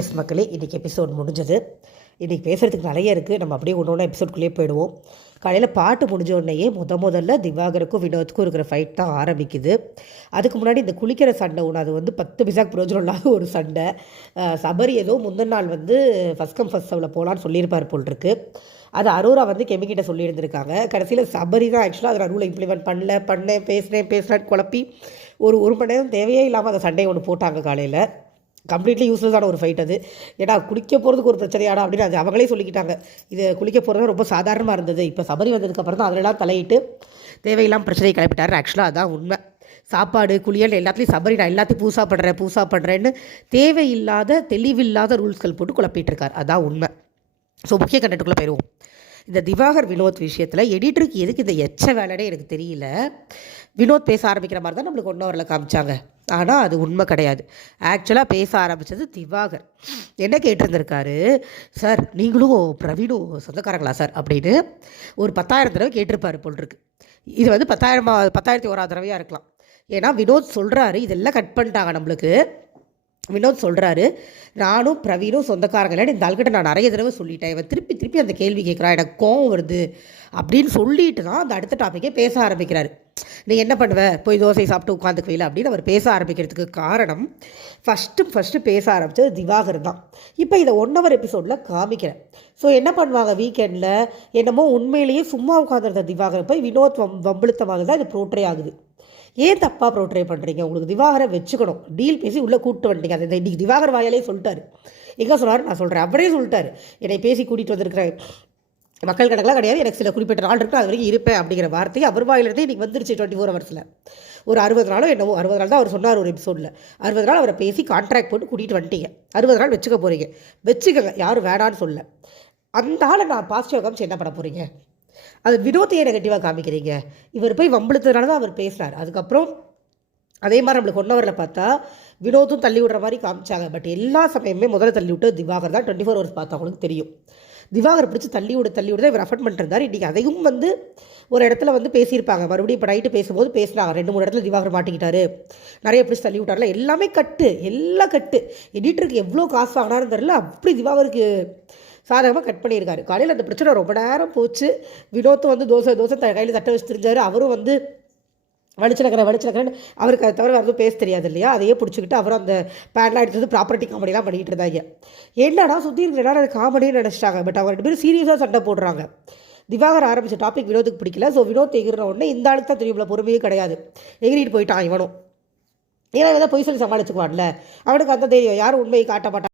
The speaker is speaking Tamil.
எஸ் மக்களே, இன்றைக்கி எபிசோட் முடிஞ்சது. இன்றைக்கி பேசுகிறதுக்கு நிறைய இருக்குது. நம்ம அப்படியே ஒன்று ஒன்று எபிசோட்குள்ளேயே போயிடுவோம். காலையில் பாட்டு முடிஞ்ச உடனேயே முதல்ல திவாகருக்கும் வினோத்துக்கும் இருக்கிற ஃபைட் தான் ஆரம்பிக்குது. அதுக்கு முன்னாடி இந்த குளிக்கிற சண்டை ஒன்று, அது 10 பைசாக்கு பிரயோஜனம் இல்லாத ஒரு சண்டை. சபரி ஏதோ முந்தின நாள் ஃபஸ்ட் கம் ஃபஸ்ட் சவ்வில் போகலான்னு சொல்லியிருப்பார் போல் இருக்கு. அது அரோரா கெமிக்கிட்ட சொல்லியிருந்திருக்காங்க. கடைசியில் சபரி தான் ஆக்சுவலாக அதில் ரூலை இம்ப்ளிமெண்ட் பண்ணேன் பேசுகிறேன் குழப்பி ஒரு மணி நேரம் தேவையே இல்லாமல் அந்த சண்டையை ஒன்று போட்டாங்க காலையில். கம்ப்ளீட்லி யூஸ்லெஸ்ஸான ஒரு ஃபைட் அது. ஏன்னா குளிக்க போகிறதுக்கு ஒரு பிரச்சனையாடா அப்படின்னு அது அவங்களே சொல்லிக்கிட்டாங்க. இது குளிக்க போகிறது ரொம்ப சாதாரணமாக இருந்தது. இப்போ சபரி வந்ததுக்கப்புறம் தான் அதிலெல்லாம் தலையிட்டு தேவையில்லாமல் பிரச்சனையை கிளப்பிட்டாரு. ஆக்சுவலாக அதான் உண்மை. சாப்பாடு குளியல் எல்லாத்துலேயும் சபரி நான் எல்லாத்தையும் பூசா பண்ணுறேன்னு தேவையில்லாத தெளிவில்லாத ரூல்ஸ்கள் போட்டு குழப்பிட்டுருக்கார். அதான் உண்மை. ஸோ முக்கிய கண்டென்ட்டுக்குள்ளே போயிடுவோம். இந்த திவாகர் வினோத் விஷயத்தில் எடிட்டருக்கு எதுக்கு இந்த எச்ச வேலைனே எனக்கு தெரியல. வினோத் பேச ஆரம்பிக்கிற மாதிரி தான் நம்மளுக்கு 1 ஹவரில் காமிச்சாங்க. ஆனால் அது உண்மை கிடையாது. ஆக்சுவலாக பேச ஆரம்பித்தது திவாகர். என்ன கேட்டிருந்திருக்காரு, சார் நீங்களும் பிரவீனும் சொந்தக்காரங்களா சார் அப்படின்னு ஒரு 10,000 தடவை கேட்டிருப்பார் போல் இருக்கு. இது 10,001 தடவையாக இருக்கலாம். ஏன்னா வினோத் சொல்கிறாரு, இதெல்லாம் கட் பண்ணிட்டாங்க நம்மளுக்கு. வினோத் சொல்கிறாரு, நானும் பிரவீனும் சொந்தக்காரங்களே இந்த ஆள்கிட்ட நான் நிறைய தடவை சொல்லிட்டேன். இவன் திருப்பி அந்த கேள்வி கேட்குறான், எனக்கு கோவம் வருது அப்படின்னு சொல்லிட்டு தான் அந்த அடுத்த டாப்பிக்கே பேச ஆரம்பிக்கிறாரு. நீ என்ன பண்ணுவ, போய் தோசை சாப்பிட்டு உட்காந்துக்குவீல அப்படின்னு அவர் பேச ஆரம்பிக்கிறதுக்கு காரணம் ஃபஸ்ட்டு பேச ஆரம்பித்தது திவாகர் தான். இப்போ இதை 1 ஹவர் எபிசோடில் காமிக்கிறேன். ஸோ என்ன பண்ணுவாங்க, வீக்கெண்டில் என்னமோ உண்மையிலேயே சும்மா உட்காந்துருந்த திவாகர் போய் வினோத் வம்பிழுத்த மாதிரி தான் இது ப்ரோட்ரே ஆகுது. ஏன் தப்பாக ப்ரோட்ரே பண்ணுறீங்க? உங்களுக்கு திவாகரை வச்சுக்கணும், டீல் பேசி உள்ளே கூப்பிட்டு வந்துட்டீங்க. அதை இன்றைக்கி திவாகர் வாயாலே சொல்லிட்டாரு. எங்கே சொன்னார், நான் சொல்கிறேன் அப்படியே சொல்லிட்டாரு. என்னை பேசி கூட்டிகிட்டு வந்திருக்கிறேன் மக்கள் கணக்கெலாம் கிடையாது, எனக்கு சில குறிப்பிட்ட நாள் இருக்குது, அது வரைக்கும் இருப்பேன் அப்படிங்கிற வார்த்தையை அவர் வாயிலிருந்து இன்றைக்கி வந்துருச்சு. 24 ஹவர்ஸில் ஒரு 60 நாளோ என்னவோ 60 நாள் தான் அவர் சொன்னார் ஒரு எபிசோடில். 60 நாள் அவரை பேசி கான்ட்ராக்ட் போட்டு கூட்டிகிட்டு வந்துட்டீங்க. 60 நாள் வச்சுக்க போகிறீங்க, வச்சுக்கோங்க, யாரும் வேணான்னு சொல்ல. அந்த ஆளை நான் பாசிட்டிவாக காமிச்சு என்ன பண்ண போகிறீங்க? அது வினோத்தையே நெகட்டிவாக காமிக்கிறீங்க. இவர் போய் வம்பிழுத்ததுனால தான் அவர் பேசினார். அதுக்கப்புறம் அதே மாதிரி நம்மளுக்கு 1 ஹவரில் பார்த்தா வினோத்தும் தள்ளி விடுற மாதிரி காமிச்சாங்க. பட் எல்லா சமயமே முதல்ல தள்ளி விட்டு திவாகர் தான். 24 ஹவர்ஸ் பார்த்தவங்களுக்கு தெரியும். திவாகர் பிடிச்சி தள்ளி விட தான் இவர் ரெஃபர் பண்ணிருந்தார். இன்றைக்கி அதையும் ஒரு இடத்துல பேசியிருப்பாங்க. மறுபடியும் இப்போ நைட்டு பேசும்போது பேசினாங்க. 2-3 இடத்துல திவாகர் மாட்டிக்கிட்டாரு, நிறைய பிடிச்சி தள்ளி விட்டார்ல. எல்லாமே எல்லாம் கட்டு. எடிட்டருக்கு எவ்வளோ காசு வாங்கினாருன்னு தெரியல, அப்படி திவாகருக்கு சாதகமாக கட் பண்ணியிருக்காரு. காலையில் அந்த பிரச்சனை ரொம்ப நேரம் போச்சு. வினோத்தும் தோசை கையில் தட்டை வச்சு தெரிஞ்சார். அவரும் வலிச்சுனக்கிறேன் அவருக்கு அதை தவிர வேறு எதுவும் பேச தெரியாது இல்லையா. அதையே பிடிச்சிக்கிட்டு அவரும் அந்த பேன்லாம் எடுத்தது ப்ராப்பர்ட்டி காமெடிலாம் பண்ணிக்கிட்டு இருந்தாங்க. என்னடா சுற்றி இருக்கிற எல்லாரும் அது காமெடின்னு நினச்சிட்டாங்க. பட் அவங்க 2 பேரும் சீரியஸாக சண்டை போடுறாங்க. திவாகர் ஆரம்பித்த டாபிக் வினோத்துக்கு பிடிக்கல. ஸோ வினோத் எகிரின உடனே இந்த ஆளுக்கு தான் தெரியும்ல, பொறுமையே கிடையாது, எகிரிட்டு போயிட்டான் இவனும். ஏன்னா இவன் பொய் சொல்லி சமாளிச்சுக்குவான்ல, அவனுக்கு அந்த தெரியும் யாரும் உண்மையை காட்ட மாட்டான்.